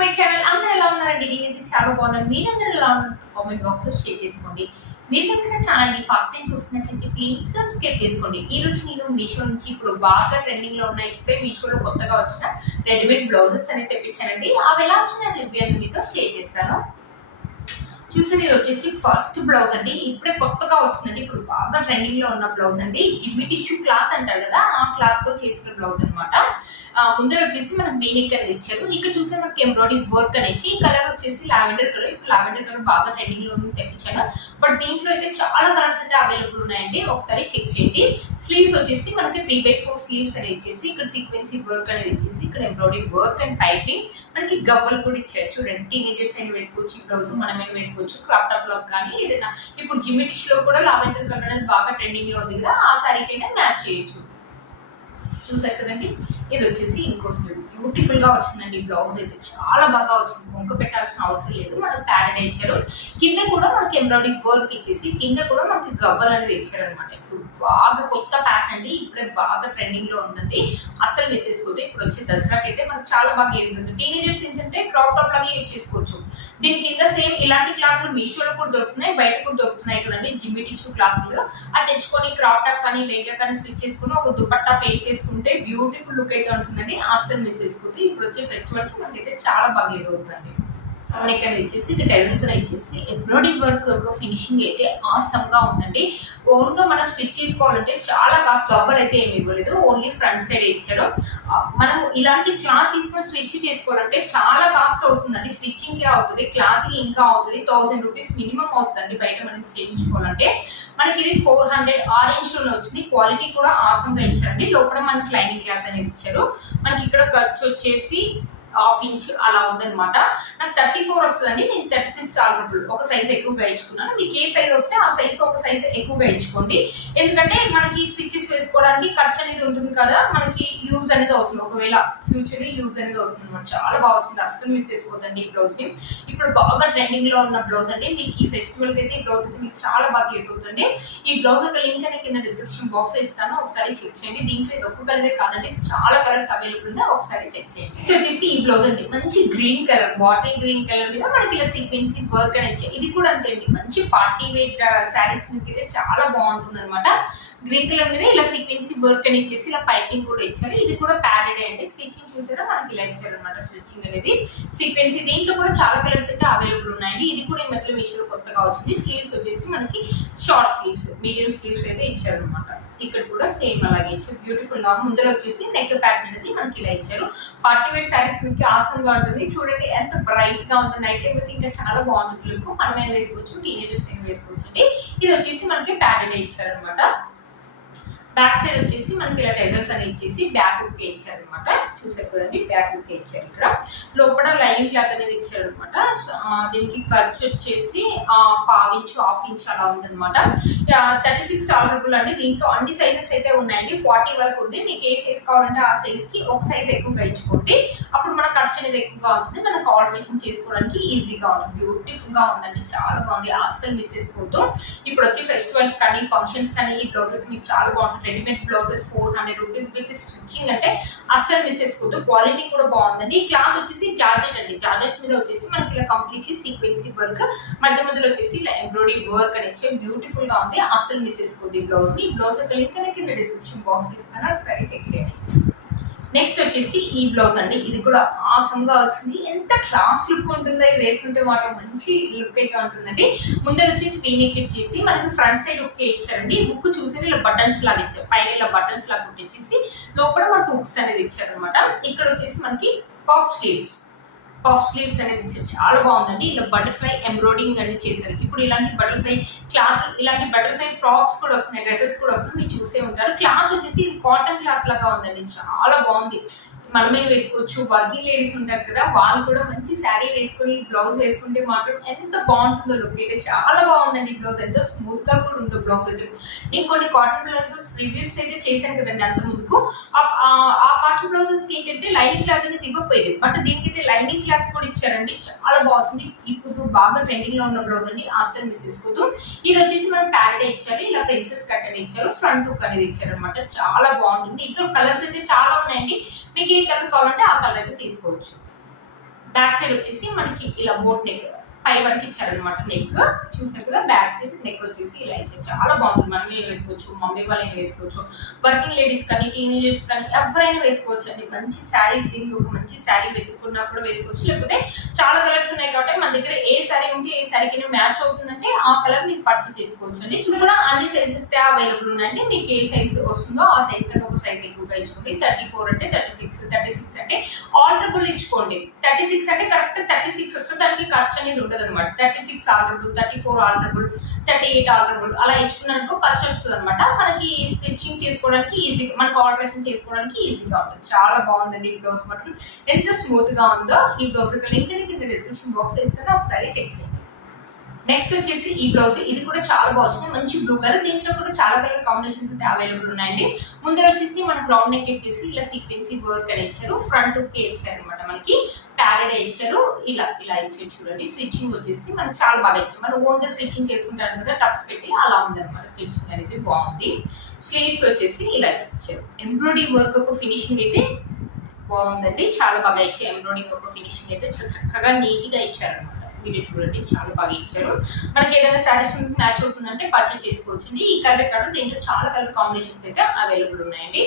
My channel. అందరూ ఎలా ఉన్నారండి? నేనైతే చాలా బాగున్నాను. మీరందరూ ఎలా ఉన్నారు? కామెంట్ బాక్స్ లో షేర్ చేసుకోండి. మీరు కనుక ఛానల్ ని ఫస్ట్ టైం చూస్తున్నట్లయితే ప్లీజ్ సబ్స్క్రైబ్ చేసుకోండి. ఈ రోజు నేను మీషో నుంచి ఇప్పుడు బాగా ట్రెండింగ్ లో ఉన్నాయి, ఇప్పుడే మీషోలో కొత్తగా వచ్చిన రెడీమేడ్ బ్లౌజెస్ అనేది తెప్పించానండి. అవి ఎలా వచ్చిన రివ్యూ అని మీతో షేర్ చేస్తాను. చూసారు, ఇది వచ్చేసి ఫస్ట్ బ్లౌజ్ అండి. ఇప్పుడే కొత్తగా వచ్చిందండి, ఇప్పుడు బాగా ట్రెండింగ్ లో ఉన్న బ్లౌజ్ అండి. జిమ్మి టిష్యూ క్లాత్ అంటారు కదా, ఆ క్లాత్ తో చేసిన బ్లౌజ్ అనమాట. ముందే వచ్చేసి మనకు వీనిక్ అనేది ఇచ్చారు. ఇక్కడ చూసే మనకి ఎంబ్రాయిడరీ వర్క్ అనేసి ఈ కలర్ వచ్చేసి లావెండర్ కలర్. ఇప్పుడు లావెండర్ కలర్ బాగా ట్రెండింగ్ లో ఉంది, తెప్పించాను. బట్ దీంట్లో అయితే చాలా కలర్స్ అయితే అవైలబుల్ ఉన్నాయండి, ఒకసారి చెక్ చేయండి. స్లీవ్స్ వచ్చేసి మనకి 3/4 స్లీవ్స్ అనేది ఇచ్చేసి ఇక్కడ సీక్వెన్సీ వర్క్ అనేది ఇచ్చేసి ఇక్కడ ఎంబ్రాయిడరీ వర్క్ అండ్ పైపింగ్ మనకి గవ్వలు కూడా ఇచ్చారు. చూడండి, టీనేజర్స్ అయినా వేసుకోవచ్చు ఈ బ్లౌజ్, మనమైనా వేసుకోవచ్చు. క్రాప్ టాప్ లో కానీ ఏదైనా ఇప్పుడు జిమ్మి టిష్ లో కూడా లావెండర్ కలర్ అనేది బాగా ట్రెండింగ్ లో ఉంది కదా, ఆ సారీకైనా మ్యాచ్ చేయొచ్చు. చూసారు కదండి, ఇది వచ్చేసి ఇంకోసం బ్యూటిఫుల్ గా వచ్చిందండి. బ్లౌజ్ అయితే చాలా బాగా వచ్చింది, మొక్క పెట్టాల్సిన అవసరం లేదు. మనకు ప్యారెడ్ ఇచ్చారు, కింద కూడా మనకి ఎంబ్రాయిడరీ వర్క్ ఇచ్చేసి కింద కూడా మనకి గవ్వలు అనేది ఇచ్చారు అనమాట. ఇప్పుడు బాగా కొత్త ప్యాటర్న్ అండి, ఇప్పుడే బాగా ట్రెండింగ్ లో ఉంటుంది, అసలు మిస్ చేసుకోవద్దు. ఇప్పుడు వచ్చే దసరాకి అయితే మనకు చాలా బాగా యూజ్ అవుతుంది. టీనేజర్స్ ఏంటంటే క్రాప్ టాప్ లాగా యూజ్ చేసుకోవచ్చు. దీని కింద సేమ్ ఇలాంటి క్లాత్లు మీషోలో కూడా దొరుకుతున్నాయి, బయట కూడా దొరుకుతున్నాయి కదండి, జిమ్మి టిష్యూ క్లాత్లు. అది తెచ్చుకొని క్రాప్ టాప్ కానీ లెహంగా కానీ స్టిచ్ చేసుకుని ఒక దుపట్టా పే చేసుకుంటే బ్యూటిఫుల్ లుక్ అయితే ఉంటుందండి, అసలు మిస్ చేసుకోవద్దు. ఇప్పుడు వచ్చే ఫెస్టివల్ కి మనకైతే చాలా బాగా యూజ్ అవుతుంది. నెక్ అనేది ఇచ్చేసి ఇది టైలర్స్ అనేది ఇచ్చేసి ఎంబ్రాయిడరీ వర్క్ ఫినిషింగ్ అయితే ఆసమ్ గా ఉందండి. ఓన్ గా మనం స్టిచ్ చేసుకోవాలంటే చాలా కాస్ట్, డబ్బులు అయితే ఏమి ఇవ్వలేదు, ఓన్లీ ఫ్రంట్ సైడ్ ఇచ్చారు. మనం ఇలాంటి క్లాత్ తీసుకొని స్టిచ్ చేసుకోవాలంటే చాలా కాస్ట్ అవుతుందండి. స్టిచ్చింగ్ కి అవుతుంది, క్లాత్ కి ఇంకా అవుతుంది. 1000 రూపీస్ మినిమం అవుతుందండి బయట మనం చేయించుకోవాలంటే. మనకి ఇది 400 ఆరెంజ్ లో వచ్చింది. క్వాలిటీ కూడా ఆసమ్ గా ఇచ్చారండి. లోపల మనకి లైనింగ్ క్లాత్ అనేది ఇచ్చారు. మనకి ఇక్కడ ఖర్చు వచ్చేసి 1/2 ఇంచ్ అలా ఉందన్నమాట. నాకు 34 వస్తుందండి, నేను 36 ఆల్రెడీ ఒక సైజ్ ఎక్కువగా ఇచ్చుకున్నాను. మీకు ఏ సైజ్ వస్తే ఆ సైజ్ ఒక సైజ్ ఎక్కువగా ఇచ్చుకోండి, ఎందుకంటే మనకి స్టిచెస్ వేసుకోవడానికి ఖర్చు అనేది ఉంటుంది కదా, మనకి యూజ్ అనేది అవుతుంది, ఒకవేళ ఫ్యూచర్ యూజ్ అనేది అవుతుంది అనమాట. చాలా బాగా వచ్చింది, అస్సలు మిస్ చేసుకోవద్దండి ఈ బ్లౌజ్ ని. ఇప్పుడు బాగా ట్రెండింగ్ లో ఉన్న బ్లౌజ్ అండి. మీకు ఈ ఫెస్టివల్ కి అయితే ఈ బ్లౌజ్ అయితే మీకు చాలా బాగా యూజ్ అవుతుంది. ఈ బ్లౌజ్ ఒక లింక్ అనేది కింద డిస్క్రిప్షన్ బాక్స్ లో ఇస్తాను, ఒకసారి చెక్ చేయండి. దీంట్లో ఇది ఒక్క కలరే కాదండి, చాలా కలర్స్ అవైలబుల్ ఉంది, ఒకసారి చెక్ చేయండి. ఇది వచ్చేసి ఈ బ్లౌజ్ అండి, మంచి green colour, bottle green colour మీద మనకి ఇలా సీక్వెన్సీ వర్క్ అనేది. ఇది కూడా అంతే అండి, మంచి పార్టీ వేర్ శారీస్ మీద అయితే చాలా బాగుంటుంది అనమాట. గ్రీన్ కలర్ మీద ఇలా సీక్వెన్సీ వర్క్ అని ఇచ్చేసి ఇలా పైపింగ్ కూడా ఇచ్చారు. ఇది కూడా ప్యాడెడ్ అండి, స్టిచ్చింగ్ చూసారా మనకి ఇలా ఇచ్చారు అనమాట. స్టిచ్చింగ్ అనేది సీక్వెన్సీ, దీంట్లో కూడా చాలా కలర్స్ అయితే అవైలబుల్ ఉన్నాయండి. ఇది కూడా ఈ మధ్యలో మీషోలో కొత్తగా వచ్చింది. స్లీవ్స్ వచ్చేసి మనకి షార్ట్ స్లీవ్స్, మీడియం స్లీవ్స్ అయితే ఇచ్చారు అనమాట. ఇక్కడ కూడా సేమ్ అలాగే ఇచ్చారు, బ్యూటిఫుల్ గా. ముందర వచ్చేసి నెక్ ప్యాటర్న్ అనేది మనకి ఇలా ఇచ్చారు. పార్టీ వేర్ శారీస్ మీకు ఆసంగా ఉంటుంది. చూడండి ఎంత బ్రైట్ గా ఉంటుంది, నైట్ టైం అయితే ఇంకా చాలా బాగుంటుంది లుక్. మనమైనా వేసుకోవచ్చు, టీనేజర్స్ అయినా వేసుకోవచ్చు అండి. ఇది వచ్చేసి మనకి ప్యాటర్న్ ఇచ్చారు అనమాట. బ్యాక్ సైడ్ వచ్చేసి మనకి ఇలా టెజల్స్ అని ఇచ్చేసి బ్యాక్ హుక్ ఇచ్చారు అనమాట. చూసారు కదండి, బ్యాక్ హుక్ ఇచ్చారు. ఇక్కడ లోపల లైనింగ్ క్లాత్ అనేది ఇచ్చారు అనమాట. దీనికి ఖర్చు వచ్చేసి 1/2 ఇంచ్ 1/2 ఇంచ్ అలా ఉందన్నమాట. 36 అవైలబుల్ అండి. దీంట్లో అన్ని సైజెస్ అయితే ఉన్నాయండి, 40 వరకు ఉంది. మీకు ఏ సైజ్ కావాలంటే ఆ సైజ్ కి ఒక సైజ్ ఎక్కువగా ఇచ్చుకోండి, అప్పుడు మన ఖర్చు అనేది ఎక్కువగా ఉంటుంది, మనకు ఆల్టరేషన్ చేసుకోవడానికి ఈజీగా ఉంటుంది. బ్యూటిఫుల్ గా ఉందండి, చాలా బాగుంది, అస్సలు మిస్ చేసుకోవద్దు. ఇప్పుడు వచ్చి ఫెస్టివల్స్ కానీ ఫంక్షన్స్ కానీ ఈ బ్లౌజ్ మీకు చాలా బాగుంటుంది. Readymade blouses 400 rupees with stitching అంటే అస్సలు మిస్ చేసుకోవద్దు. క్వాలిటీ కూడా బాగుందండి. ఈ క్లాత్ వచ్చేసి జార్జెట్ అండి, జార్జెట్ మీద వచ్చేసి మనకి ఇలా కంప్లీట్లీ సీక్వెన్సీ వర్క్, మధ్య మధ్యలో వచ్చేసి ఇలా ఎంబ్రాయిడరీ వర్క్ అనేది బ్యూటిఫుల్ గా ఉంది, అస్సలు మిస్ చేసుకోవద్దు ఈ బ్లౌజ్ ని. ఈ బ్లౌజ్ యొక్క లింక్ అనేది కింద డిస్క్రిప్షన్ బాక్స్ ఇస్తాను, ఒకసారి చెక్ చేయండి. నెక్స్ట్ వచ్చేసి ఈ బ్లౌజ్ అండి, ఇది కూడా ఆసమ్ గా వచ్చింది. ఎంత క్లాస్ లుక్ ఉంటుందో ఇది వేసుకుంటే మాత్రం మంచి లుక్ అయితే ఉంటుందండి. ముందర వచ్చేసి వీనెక్ ఇచ్చేసి మనకి ఫ్రంట్ సైడ్ హుక్ ఇచ్చారండి. హుక్ చూసి ఇలా బటన్స్ లాగా ఇచ్చారు, పైన ఇలా బటన్స్ లాగా కుట్టించేసి లోపల మనకి హుక్స్ అనేది ఇచ్చారు అనమాట. ఇక్కడ వచ్చేసి మనకి పఫ్ స్లీవ్స్ అనేది ఇచ్చారు, చాలా బాగుందండి. ఇలా బటర్ఫ్లై ఎంబ్రాయిడింగ్ అనేది చేశారు. ఇప్పుడు ఇలాంటి బటర్ఫ్లై క్లాత్, ఇలాంటి బటర్ఫ్లై ఫ్రాక్స్ కూడా వస్తున్నాయి, డ్రెస్సెస్ కూడా వస్తుంది, మీరు చూసే ఉంటారు. క్లాత్ వచ్చేసి ఇది కాటన్ క్లాత్ లాగా ఉందండి, చాలా బాగుంది. మనమే వేసుకోవచ్చు, వర్కింగ్ లేడీస్ ఉంటారు కదా, వాళ్ళు కూడా మంచి శారీ వేసుకొని బ్లౌజ్ వేసుకుంటే మాత్రం ఎంత బాగుంటుందో లుక్ అయితే. చాలా బాగుందండి బ్లౌజ్, ఎంత స్మూత్ గా కూడా ఉందో బ్లౌజ్ అయితే. నేను కొన్ని కాటన్ బ్లౌజెస్ రివ్యూస్ అయితే చేశాను కదండి అంత ముందుకు. ఆ కాటన్ బ్లౌజెస్ కి ఏంటంటే లైనింగ్ క్లాత్ అనేది ఇవ్వకపోయేది, బట్ దీనికి అయితే లైనింగ్ క్లాత్ కూడా ఇచ్చారండి, చాలా బాగుంది. ఇప్పుడు బాగా ట్రెండింగ్ లో ఉన్న బ్లౌజ్ అండి, అస్సలు మిస్ చేసుకోవద్దు. ఇది వచ్చేసి మనం ప్యారెడ్ ఇచ్చారు, ఇలా ప్రిన్సెస్ కట్ అని ఇచ్చారు, ఫ్రంట్ హుక్ అనేది ఇచ్చారు అనమాట. చాలా బాగుంటుంది. ఇంట్లో కలర్స్ అయితే చాలా ఉన్నాయండి, మీకు ఏ కలర్ కావాలంటే ఆ కలర్ అయితే తీసుకోవచ్చు. బ్యాక్ సైడ్ వచ్చేసి మనకి ఇలా బోట్ నెక్ పై వరకు ఇచ్చారనమాట. నెక్ చూసారు కదా, బ్యాక్ సైడ్ నెక్ వచ్చేసి ఇలా ఇచ్చారు. చాలా బాగుంటుంది. మనం వేసుకోవచ్చు, మమ్మీ వాళ్ళని వేసుకోవచ్చు, వర్కింగ్ లేడీస్ కానీ టీనేజర్స్ కానీ ఎవరైనా వేసుకోవచ్చు అండి. మంచి శారీ, దీనికి ఒక మంచి శారీ వెతుక్కున్నా కూడా వేసుకోవచ్చు. లేకపోతే చాలా కలర్స్ ఉన్నాయి కాబట్టి మన దగ్గర ఏ శారీ ఉంటే ఏ శారీకి మ్యాచ్ అవుతుందంటే ఆ కలర్ మీరు పర్చేస్ చేసుకోవచ్చు అండి. కూడా అన్ని సైజెస్ అవైలబుల్ ఉన్నాయండి. మీకు ఏ సైజ్ వస్తుందో ఆ సైజ్ కంటే ఒక సైజ్ ఎక్కువగా ఇచ్చుకోండి. 34 అంటే 36 అంటే ఆల్టరబుల్ ఇచ్చుకోండి. 36 అంటే కరెక్ట్ 36 వస్తుంది, దానికి ఖర్చు అనేది ఉండదు అనమాట. 36 ఆల్టరబుల్, 34 ఆల్టరబుల్, 38 ఆల్టరబుల్ అలా ఇచ్చుకున్నట్టు ఖర్చు వస్తుంది అనమాట. మనకి స్టిచ్చింగ్ చేసుకోవడానికి ఈజీగా, మనకు ఆల్టరేషన్ చేసుకోవడానికి ఈజీగా ఉంటుంది. చాలా బాగుందండి ఈ బ్లౌజ్ మాత్రం. ఎంత స్మూత్ గా ఉందో ఈ బ్లౌజ్ లింక్ కింద డిస్క్రిప్షన్ బాక్స్ లో ఇస్తాను, ఒకసారి చెక్ చేయండి. నెక్స్ట్ వచ్చేసి ఈ బ్లౌజ్, ఇది కూడా చాలా బాగుంది. మంచి బ్లూ కలర్, దీంట్లో కూడా చాలా కలర్ కాంబినేషన్స్ అయితే అవైలబుల్ ఉన్నాయండి. ముందర వచ్చేసి మనకు రౌండ్ నెక్ ఇచ్చేసి ఇలా సీక్వెన్సీ వర్క్ అని ఇచ్చారు. ఫ్రంట్ కి ఇచ్చారు అనమాట. మనకి ప్యారెడ్ ఇచ్చారు. ఇలా ఇచ్చారు చూడండి. స్విచ్చింగ్ వచ్చేసి మనకు చాలా బాగా ఇచ్చారు. మనం ఓన్ గా స్విచ్చింగ్ చేసుకుంటారు కదా, టక్స్ పెట్టి అలా ఉంది అనమాట. స్విచ్చింగ్ అనేది బాగుంది. స్లీవ్స్ వచ్చేసి ఇలా ఇచ్చారు. ఎంబ్రాయిడరీ వర్క్ ఒక ఫినిషింగ్ అయితే బాగుందండి. చాలా బాగా ఇచ్చారు. ఎంబ్రాయిడరీ వర్క్ ఫినిషింగ్ అయితే చాలా చక్కగా నీట్ గా ఇచ్చారు అనమాట. వీడియో చూడండి, చాలా బాగా ఇచ్చారు. మనకి ఏదైనా శారీస్ మ్యాచ్ అవుతుందంటే పర్చేస్ చేసుకోవచ్చండి. ఈ కలర్ కాదు, దీంట్లో చాలా కలర్ కాంబినేషన్స్ అయితే అవైలబుల్ ఉన్నాయండి.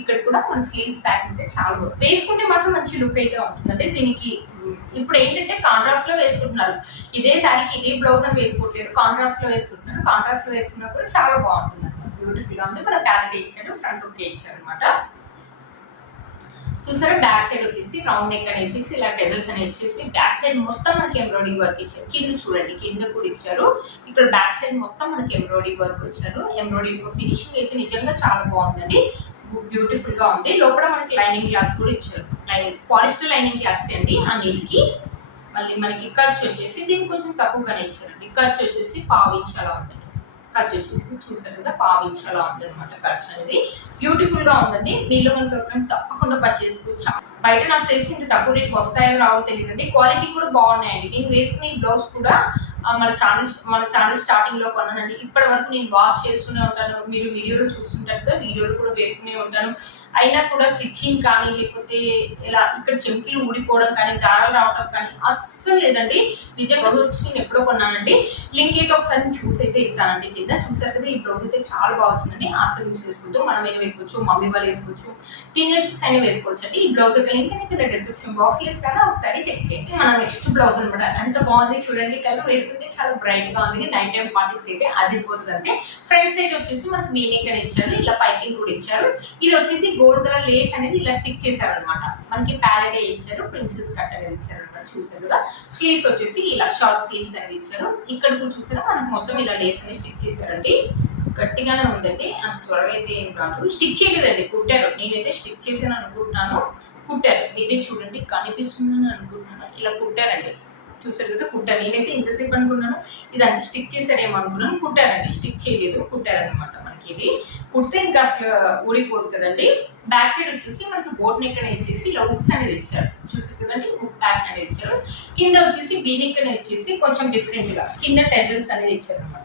ఇక్కడ కూడా మన స్లీవ్స్ ప్యాక్ అయితే చాలా బాగుంది. వేసుకుంటే మాత్రం మంచి లుక్ అయితే ఉంటుందండి. దీనికి ఇప్పుడు ఏంటంటే కాంట్రాస్ట్ లో వేసుకుంటున్నారు. ఇదే శారీకి ఇదే బ్లౌజ్ అని వేసుకోవట్లేదు, కాంట్రాస్ట్ లో వేసుకుంటున్నారు. కాంట్రాస్ట్ లో వేసుకున్నా కూడా చాలా బాగుంటుంది అనమాట. బ్యూటిఫుల్ గా ఉంది. మన ప్యారెట్ ఇచ్చారు, ఫ్రంట్ ఒకే ఇచ్చారు అనమాట. చూసారా, బ్యాక్ సైడ్ వచ్చేసి రౌండ్ నెక్ అని వచ్చేసి ఇలా టెజల్స్ అని వచ్చేసి బ్యాక్ సైడ్ మొత్తం మనకి ఎంబ్రాయిడరీ వర్క్ ఇచ్చారు. కింద చూడండి, కింద కూడా ఇచ్చారు. ఇక్కడ బ్యాక్ సైడ్ మొత్తం మనకి ఎంబ్రాయిడరీ వర్క్ వచ్చారు. ఎంబ్రాయిడరీ ఫినిషింగ్ అయితే నిజంగా చాలా బాగుందండి. బ్యూటిఫుల్ గా ఉంది. లోపల మనకి లైనింగ్ క్లాత్ కూడా ఇచ్చారు. లైనింగ్ పాలిస్టర్ లైనింగ్ క్లాత్ అండి. అన్నిటికి మళ్ళీ మనకి ఖర్చు వచ్చేసి దీనికి కొంచెం తక్కువగానే ఇచ్చారండి. ఖర్చు వచ్చేసి 1/2 ఇంచ్ అలా ఉందండి. ఖర్చు వచ్చేసి చూసారు కదా, 1/2 ఇంచ్ అలా ఉంది అనమాట. ఖర్చు అనేది బ్యూటిఫుల్ గా ఉందండి. మీలో మనకి తప్పకుండా పర్చేస్ చేసుకోవచ్చు. బయట నాకు తెలిసి ఇంత తక్కువ రేట్కి వస్తాయో రావో తెలియదండి. క్వాలిటీ కూడా బాగున్నాయండి. నేను వేసుకునే ఈ బ్లౌజ్ కూడా మన ఛానల్ స్టార్టింగ్ లో కొన్నానండి. ఇప్పటి వరకు నేను వాష్ చేస్తూనే ఉంటాను. మీరు వీడియోలో చూస్తుంటారు కదా, వీడియోలు కూడా వేస్తూనే ఉంటాను. అయినా కూడా స్టిచ్చింగ్ కానీ లేకపోతే ఇలా ఇక్కడ చెంకీలు ఊడిపోవడం కానీ దారాలు రావడం కానీ అస్సలు లేదండి. నిజంగా వచ్చి నేను ఎప్పుడో కొన్నానండి. లింక్ అయితే ఒకసారి చూసి అయితే ఇస్తానండి. కింద చూసారు కదా, ఈ బ్లౌజ్ అయితే చాలా బాగా వచ్చిందండి. అస్సలు మిస్ చేసుకోవచ్చు. మనం ఏం వేసుకోవచ్చు, మమ్మీ వాళ్ళు వేసుకోవచ్చు, టీనేజర్స్ అయినా వేసుకోవచ్చు అండి. ఈ బ్లౌజ్ యొక్క లింక్ అయితే కింద డిస్క్రిప్షన్ బాక్స్ లో ఇస్తాను, ఒకసారి చెక్ చేయండి. మన నెక్స్ట్ బ్లౌజ్ అనమాట. ఎంత బాగుంది చూడండి. కలర్ వేసుకుంటే చాలా బ్రైట్ గా ఉంది. నైట్ టైం పార్టీస్ అయితే అదిరిపోతుంది. అంటే ఫ్రంట్ సైడ్ వచ్చేసి మనకు వీనెక్ అని ఇచ్చారు. ఇలా పైపింగ్ కూడా ఇచ్చారు. ఇది వచ్చేసి గోల్డ్ కలర్ లేస్ అనేది ఇలా స్టిక్ చేశారు అనమాట. మనకి ప్యారెడే ఇచ్చారు, ప్రిన్సెస్ కట్ అనేది ఇచ్చారు అనమాట. చూసారు కదా, స్లీవ్స్ వచ్చేసి ఇలా షార్ట్ స్లీవ్స్ అనేది ఇచ్చారు. ఇక్కడ కూడా చూసారా, మనకు మొత్తం ఇలా లేస్ అనేది స్టిక్ చేశారండి. గట్టిగానే ఉందండి, అంత త్వరగా అయితే ఏం రాదు. స్టిక్ చేయలేదండి, కుట్టారు. నేనైతే స్టిక్ చేశాను అనుకుంటున్నాను. కుట్టారు. మీరే చూడండి, కనిపిస్తుందని అనుకుంటున్నాను. ఇలా కుట్టారండి. చూసారు కదా, కుట్టారు. నేనైతే ఇంతసేపు అనుకున్నాను ఇదంతా స్టిక్ చేశారేమో అనుకున్నాను. కుట్టారండి, స్టిక్ చేయలేదు, కుట్టారనమాట. మనకి ఇది కుడితే ఇంకా అసలు ఊడిపోదు కదండి. బ్యాక్ సైడ్ వచ్చేసి మనకి బోట్ నెక్ అనేది ఇచ్చేసి ఇలా హుక్స్ అనేది ఇచ్చారు. చూసారు కదండి, హుక్ ప్యాక్ అనేది ఇచ్చారు. కింద వచ్చేసి వీనెక్ అనేది ఇచ్చేసి కొంచెం డిఫరెంట్ గా కింద టెజల్స్ అనేది ఇచ్చారు అనమాట.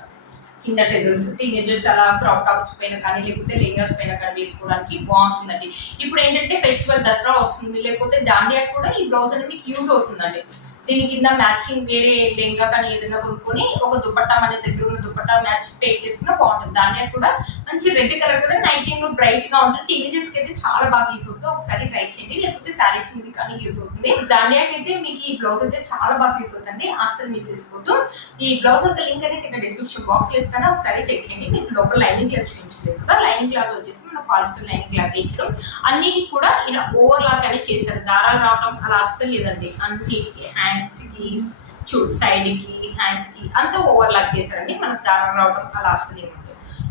కింద టెజల్స్ టీనేజర్స్ అలా క్రాప్ టాప్స్ పైన కానీ లేకపోతే లెహంగాస్ పైన కానీ వేసుకోవడానికి బాగుంటుందండి. ఇప్పుడు ఏంటంటే ఫెస్టివల్ దసరా వస్తుంది, లేకపోతే దాండియా కూడా ఈ బ్లౌజ్ అనేది మీకు యూజ్ అవుతుందండి. దీని కింద మ్యాచింగ్ వేరే లెహంగా కానీ ఏదైనా కొనుక్కొని ఒక దుపట్టా మన దగ్గర ఉన్న దుపట్టా మ్యాచ్ పే చేసుకున్నా బాగుంటుంది. దాండియా కూడా మంచి రెడ్ కలర్ కదా, నైట్ టైం బ్రైట్ గా ఉంటుంది. టీనేజర్స్ కి అయితే చాలా బాగా యూజ్ అవుతుంది. ఒకసారి ట్రై చేయండి, లేకపోతే శారీస్ మీద కానీ యూజ్ అవుతుంది. దాండియాకి అయితే మీకు ఈ బ్లౌజ్ అయితే చాలా బాగా యూజ్ అవుతుంది. అస్సలు మిస్ చేసుకోవద్దు. ఈ బ్లౌజ్ యొక్క లింక్ అనేది కింద డిస్క్రిప్షన్ బాక్స్ లో ఇస్తాను, ఒకసారి చెక్ చేయండి. మీకు లోపల లైనింగ్ క్లాత్ చూపించలేదు కదా, లైనింగ్ క్లాత్ వచ్చేసి మన పాలిస్టర్ లైనింగ్ క్లాత్ ఇచ్చారు. అన్నిటికి కూడా ఇలా ఓవర్ లాక్ అనేది చేశారు. దారాలు రావడం అలా అస్సలు లేదండి. అన్నిటికి హ్యాండ్స్ కి సైడ్ కి హ్యాండ్స్ కి అంతా ఓవర్ లాక్ చేశారండి. మనకు దారాలు రావడం అలా అస్సలు ఏముంటుంది.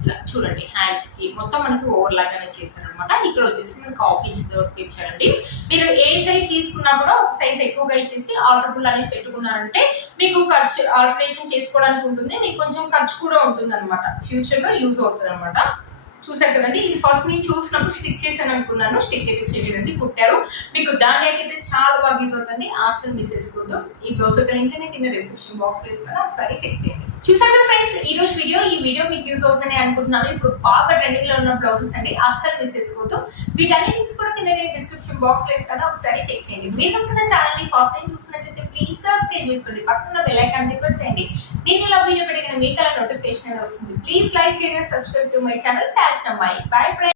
ఇలా చూడండి, హ్యాండ్స్ కి మొత్తం మనకి ఓవర్ లాక్ అనేది చేశారనమాట. ఇక్కడ వచ్చేసి మనకి 1/2 ఇంచ్ వరకు ఇచ్చారండి. మీరు ఏ సైజ్ తీసుకున్నా కూడా ఒక సైజ్ ఎక్కువగా ఇచ్చేసి ఆల్టరబుల్ అనేది పెట్టుకున్నారంటే మీకు ఖర్చు ఆల్టరేషన్ చేసుకోవడానికి ఉంటుంది. మీకు కొంచెం ఖర్చు కూడా ఉంటుంది అనమాట. ఫ్యూచర్ లో యూజ్ అవుతుంది అనమాట. చూసారు కదండి, ఇది ఫస్ట్ నేను చూసినప్పుడు స్టిక్ చేశాను అనుకున్నాను. స్టిక్ అయితే చేయలేదండి, కుట్టారు. మీకు దాండియాకి అయితే చాలా బాగా యూజ్ అవుతుంది. అసలు మిస్ చేసుకోవద్దు. ఈ బ్లౌజ్ యొక్క లింక్ కింద డిస్క్రిప్షన్ బాక్స్ లో ఇస్తాను, ఒకసారి చెక్ చేయండి. చూసారు ఫ్రెండ్స్, ఈ రోజు ఈ వీడియో మీకు యూజ్ అవుతుందని అనుకుంటున్నాను. ఇప్పుడు బాగా ట్రెండింగ్ లో ఉన్న బ్లౌజెస్ అండి, అస్సలు మిస్ చేసుకోవద్దు. వీటన్ని లింక్స్ కూడా కింద డిస్క్రిప్షన్ బాక్స్ లో ఇస్తాను, ఒకసారి చెక్ చేయండి. మీరు ఛానల్ ని ఫస్ట్ టైం చూసిన సబ్స్క్రైబ్ చేసుకోండి, పక్కన బెల్ ఐకాన్ ప్రెస్ చేయండి. నేను ఇలా వీడియో పెట్టిన మీకు అలా నోటిఫికేషన్ వస్తుంది. Please like, share, subscribe to my channel fashion అమ్మాయి. Bye friends.